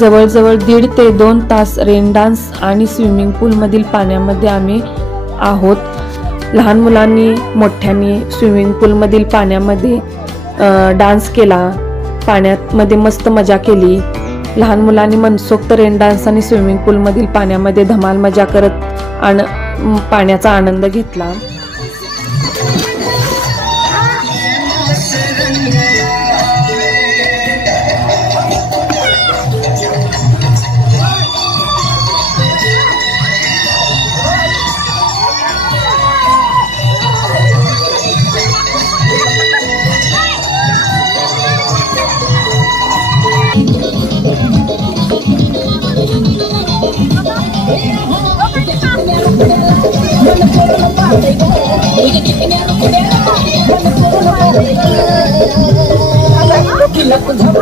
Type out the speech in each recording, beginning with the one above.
जवळजवळ 1.5 ते 2 तास रेन डान्स आणि स्विमिंग पूलमधील पाण्यामध्ये आम्ही आहोत. लहान मुलांनी मोठ्यांनी स्विमिंग पूलमधील पाण्यामध्ये डान्स केला, पाण्यामध्ये मस्त मजा केली. लहान मुलांनी मनसोक्त रेन डान्स आणि स्विमिंग पूलमधील पाण्यामध्ये धमाल मजा करत पाण्याचा आनंद घेतला. माझा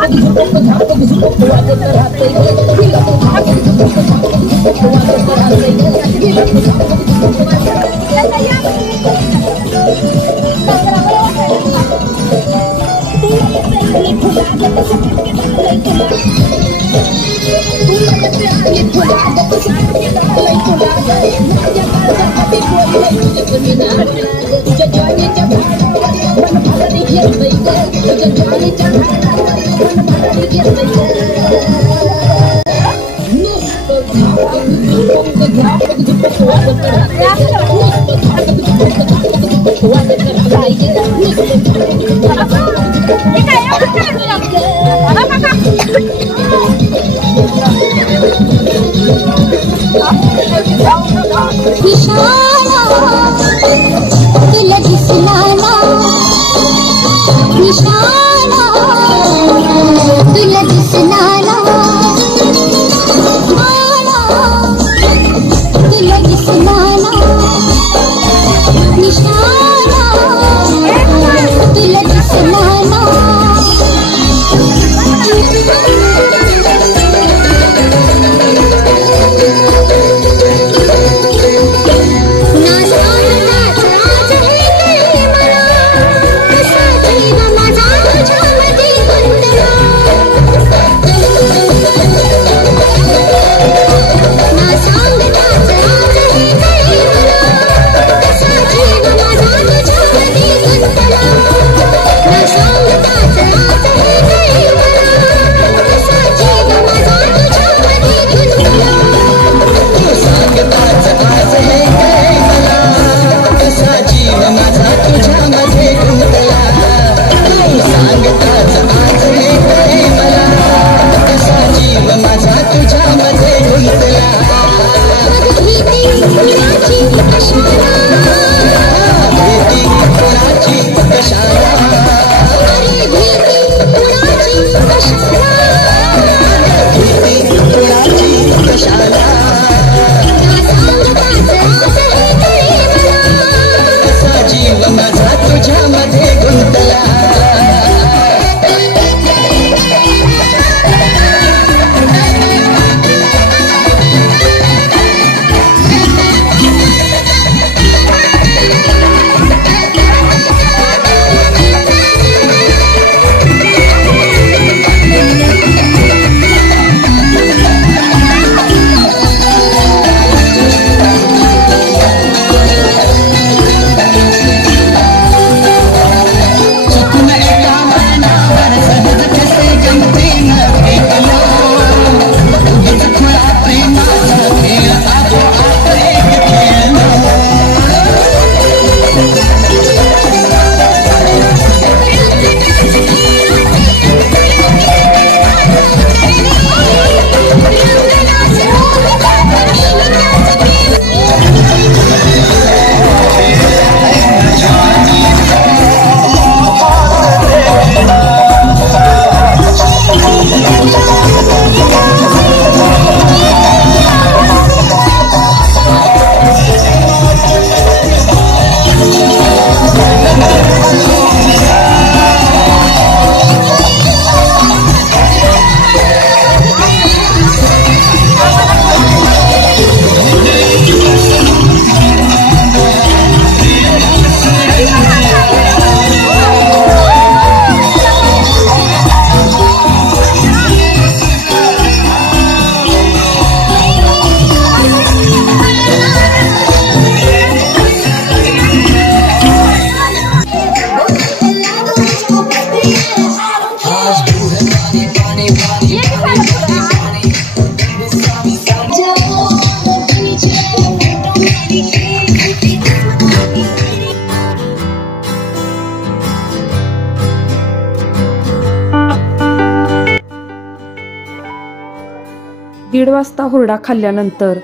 1:30 वाजता हुरडा खाल्ल्यानंतर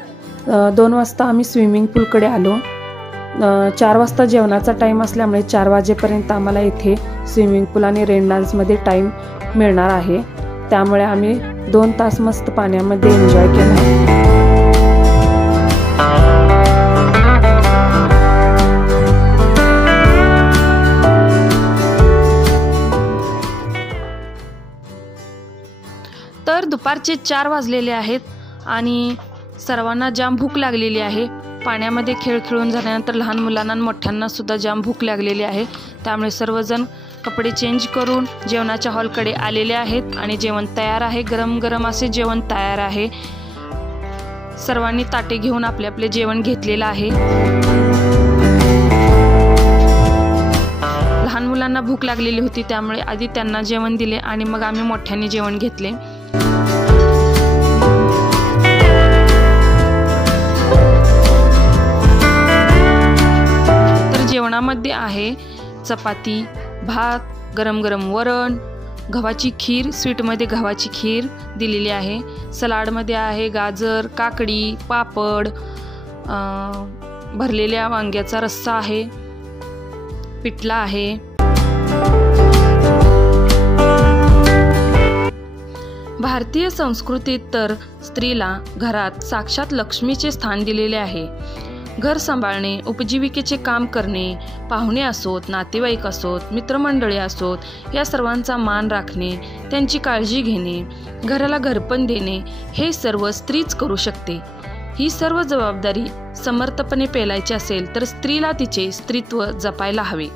2 वाजता आम्ही स्विमिंग पूलकडे आलो. 4 वाजता जेवणाचा टाईम असल्यामुळे 4 वाजेपर्यंत आम्हाला इथे स्विमिंग पूल आणि रेन डान्समध्ये टाईम मिळणार आहे. त्यामुळे आम्ही 2 तास मस्त पाण्यामध्ये एन्जॉय केला. तर दुपारचे 4 वाजलेले आहेत आणि सर्वांना जाम भूक लागलेली आहे. पाण्यामध्ये खेळ खेळून झाल्यानंतर लहान मुलांना आणि मोठ्यांना सुद्धा जाम भूक लागलेली आहे. त्यामुळे सर्वजण कपडे चेंज करून जेवणाच्या हॉलकडे आलेले आहेत आणि जेवण तयार आहे. गरम गरम असे जेवण तयार आहे. सर्वांनी ताटे घेऊन आपले आपले जेवण घेतलेलं आहे. लहान मुलांना भूक लागलेली होती त्यामुळे आधी त्यांना जेवण दिले आणि मग आम्ही मोठ्यांनी जेवण घेतले. तर जेवणामध्ये आहे चपाती, भात, गरम गरम वरण, गव्हाची खीर, स्वीटमध्ये गव्हाची खीर दिलेली आहे. सलाडमध्ये आहे गाजर, काकडी, पापड, भरलेल्या वांग्याचा रस्सा आहे, पिठला आहे. भारतीय संस्कृतीत तर स्त्रीला घरात साक्षात लक्ष्मीचे स्थान दिलेले आहे. घर सांभाळणे, उपजीविकेचे काम करणे, पाहुणे असोत, नातेवाईक असोत, मित्रमंडळी असोत या सर्वांचा मान राखणे, त्यांची काळजी घेणे, घराला घरपण देणे हे सर्व स्त्रीच करू शकते. ही सर्व जबाबदारी समर्थपणे पेलायची असेल तर स्त्रीला तिचे स्त्रीत्व जपायला हवे.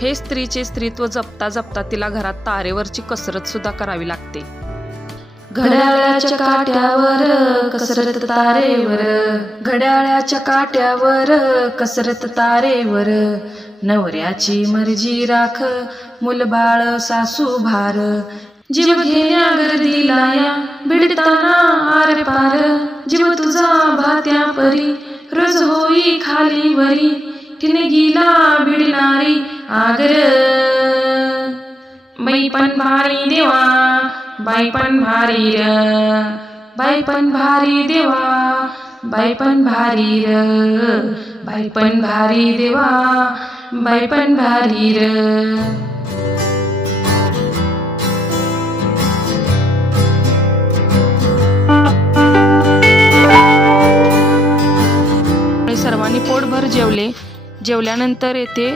हे स्त्रीचे स्त्रीत्व जपता जपता तिला घरात तारेवरची कसरत सुद्धा करावी लागते. घड्याळाच्या काट्यावर कसरत तारेवर, घड्याळाच्या काट्यावर कसरत तारेवर, नवऱ्याची मर्जी राख, मुलबाळ सासू भार, जीव घेण्या गर्दीला या भिडताना आर पार, जीव तुझा भात्या परी रोज होई खाली वरी, तिने गेला भिडणारी आगर, बाई पण भारी देवा, बाई पण भारी र, बाई पण भारी देवा, बाई पण भारी र, बाई पण भारी देवा, बाई पण भारी र. सर्वांनी पोटभर जेवले. जेवल्यानंतर येथे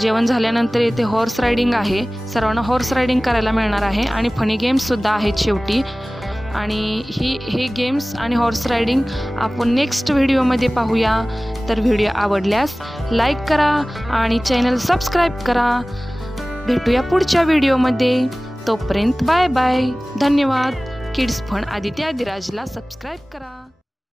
जेवण झाल्यानंतर येथे हॉर्स रायडिंग आहे. सर्वांना हॉर्स रायडिंग करायला मिळणार आहे आणि फनी गेम्ससुद्धा आहेत शेवटी. आणि हे गेम्स आणि हॉर्स रायडिंग आपण नेक्स्ट व्हिडिओमध्ये पाहूया. तर व्हिडिओ आवडल्यास लाईक करा आणि चॅनल सबस्क्राईब करा. भेटूया पुढच्या व्हिडिओमध्ये. तोपर्यंत बाय बाय. धन्यवाद. किड्स फन आदित्य आदिराजला सबस्क्राईब करा.